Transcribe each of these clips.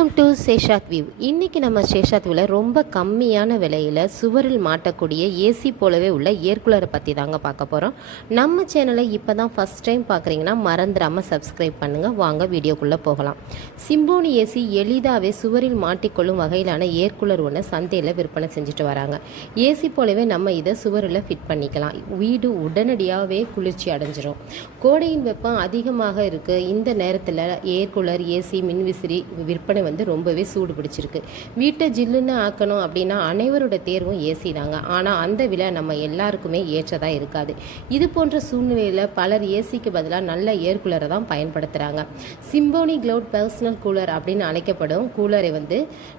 Welcome to சேஷாத் view. இன்றைக்கி நம்ம சேஷாத் வியூவில் ரொம்ப கம்மியான விலையில் சுவரில் மாட்டக்கூடிய ஏசி போலவே உள்ள ஏர் கூலரை பற்றி தாங்க பார்க்க போகிறோம். நம்ம சேனலை இப்போ தான் ஃபஸ்ட் டைம் பார்க்குறீங்கன்னா மறந்துடாமல் சப்ஸ்கிரைப் பண்ணுங்கள். வாங்க வீடியோக்குள்ளே போகலாம். சிம்போனி ஏசி எளிதாகவே சுவரில் மாட்டிக்கொள்ளும் வகையிலான ஏர் கூலர் ஒன்று சந்தையில் விற்பனை செஞ்சுட்டு வராங்க. ஏசி போலவே நம்ம இதை சுவரில் ஃபிட் பண்ணிக்கலாம். வீடு உடனடியாகவே குளிர்ச்சி அடைஞ்சிரும். கோடையின் வெப்பம் அதிகமாக இருக்குது. இந்த நேரத்தில் ஏர் கூலர், ஏசி, மின்விசிறி விற்பனை ரொம்பவே சூடு பிடிச்சிருக்கு. வீட்டை ஜில்லுன்னு ஆக்கணும் அப்படின்னா அனைவரோட தேர்வும் ஏசி தாங்க. ஆனால் அந்த விலை நம்ம எல்லாருக்குமே ஏற்றதாக இருக்காது. இது போன்ற சூழ்நிலையில் பலர் ஏசிக்கு பதிலாக நல்ல ஏர் கூலரை தான் பயன்படுத்துகிறாங்க. சிம்போனி க்ளவுட் பர்சனல் கூலர் அப்படின்னு அழைக்கப்படும் கூலரை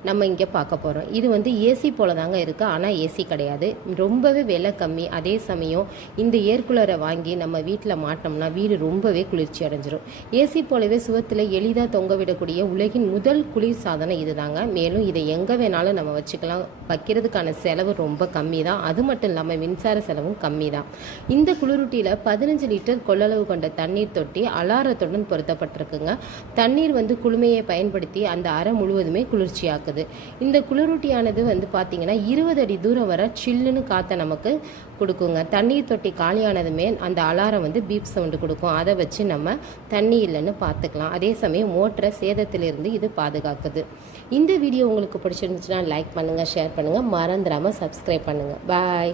நம்ம இங்கே பார்க்க போகிறோம். இது ஏசி போல தாங்க இருக்குது, ஆனால் ஏசி கிடையாது. ரொம்பவே விலை கம்மி. அதே சமயம் இந்த ஏர் கூலரை வாங்கி நம்ம வீட்டில் மாட்டோம்னா வீடு ரொம்பவே குளிர்ச்சி அடைஞ்சிரும். ஏசி போலவே சுவத்தில் எளிதாக தொங்கவிடக்கூடிய உலகின் முதல் குளிர் சாதனம் இதுதாங்க. மேலும் இதை எங்கே வேணாலும் நம்ம வச்சுக்கலாம். வைக்கிறதுக்கான செலவு ரொம்ப கம்மி தான். அது மட்டும் இல்லாமல் மின்சார செலவும் கம்மி தான். இந்த குளிரூட்டியில் 15 லிட்டர் கொள்ளளவு கொண்ட தண்ணீர் தொட்டி அலாரத்துடன் பொருத்தப்பட்டிருக்குங்க. தண்ணீர் குளுமையை பயன்படுத்தி அந்த அறை முழுவதுமே குளிர்ச்சியாக்குது. இந்த குளிரூட்டியானது பார்த்தீங்கன்னா 20 அடி தூரம் வர சில்லுன்னு காற்றை நமக்கு கொடுக்குங்க. தண்ணீர் தொட்டி காலியானதுமே அந்த அலாரம் பீப் சவுண்டு கொடுக்கும். அதை வச்சு நம்ம தண்ணி இல்லைன்னு பார்த்துக்கலாம். அதே சமயம் மோட்டரை சேதத்திலிருந்து இது பாதுகாக்குது. இந்த வீடியோ உங்களுக்கு பிடிச்சிருந்துச்சுன்னா லைக் பண்ணுங்கள், ஷேர் பண்ணுங்கள், மறந்துடாமல் சப்ஸ்கிரைப் பண்ணுங்கள். பாய்.